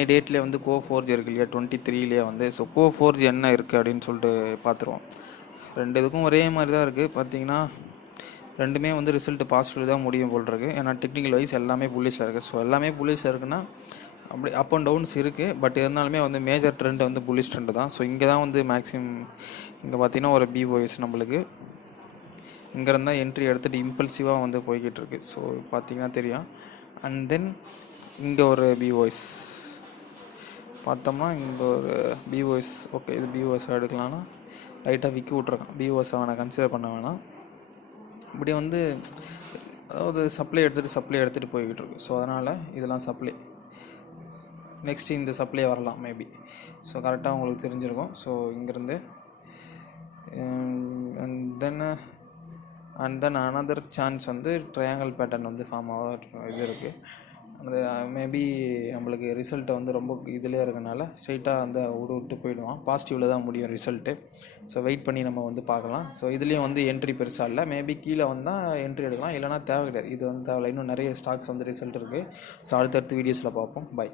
இன்றைய டேட்லேயே வந்து கோ4G இருக்குது இல்லையா 23லேயே வந்து. ஸோ கோ4G என்ன இருக்குது அப்படின்னு சொல்லிட்டு பார்த்துருவோம். ரெண்டு இதுக்கும் ஒரே மாதிரி தான் இருக்குது. பார்த்தீங்கன்னா ரெண்டுமே வந்து ரிசல்ட் பாசிட்டிவ் தான் முடியும் போல் இருக்குது. ஏன்னா டெக்னிக்கல் வைஸ் எல்லாமே புல்லிஷாக இருக்குது. ஸோ எல்லாமே புல்லிஷாக இருக்குன்னா அப்படி அப் அண்ட் டவுன்ஸ் இருக்குது. பட் இருந்தாலுமே வந்து மேஜர் ட்ரெண்ட் வந்து புல்லிஷ் ட்ரெண்டு தான். ஸோ இங்கே தான் வந்து மேக்ஸிமம் இங்கே பார்த்தீங்கன்னா ஒரு பிஓஎஸ் நம்மளுக்கு இங்கே இருந்தால் என்ட்ரி எடுத்துகிட்டு இம்பல்சிவாக வந்து போய்கிட்டு இருக்குது. ஸோ பார்த்தீங்கன்னா தெரியும். அண்ட் தென் இங்கே ஒரு பிஓஎஸ் பார்த்தோம்னா இங்கே ஒரு பிஓஎஸ். ஓகே, இது பிஓஎஸ் எடுக்கலாம்னா லைட்டாக விக்கி விட்ருக்கான். பிஓஎஸ் அவனை கன்சிடர் பண்ண வேணாம். இப்படி வந்து அதாவது சப்ளை எடுத்துகிட்டு போய்கிட்டு இருக்கு. ஸோ அதனால் இதெல்லாம் சப்ளை. நெக்ஸ்ட்டு இந்த சப்ளை வரலாம் மேபி. ஸோ கரெக்டாக உங்களுக்கு தெரிஞ்சிருக்கும். ஸோ இங்கேருந்து அண்ட் தென் அனதர் சான்ஸ் வந்து ட்ரையாங்கிள் பேட்டர்ன் வந்து ஃபார்ம் ஆக இது இருக்குது. அது மேபி நம்மளுக்கு ரிசல்ட்டை வந்து ரொம்ப இதிலே இருக்கனால ஸ்ட்ரைட்டாக வந்து விட்டு போயிடுவான். பாசிட்டிவில் தான் முடியும் ரிசல்ட்டு. ஸோ வெயிட் பண்ணி நம்ம வந்து பார்க்கலாம். ஸோ இதுலேயும் வந்து என்ட்ரி பெருசாக இல்லை. மேபி கீழே வந்தால் என்ட்ரி எடுக்கலாம், இல்லைனா தேவை கிடையாது. இது வந்து தேவையில்லை. இன்னும் நிறைய ஸ்டாக்ஸ் வந்து ரிசல்ட் இருக்குது. ஸோ அடுத்தடுத்த வீடியோஸில் பார்ப்போம். பை.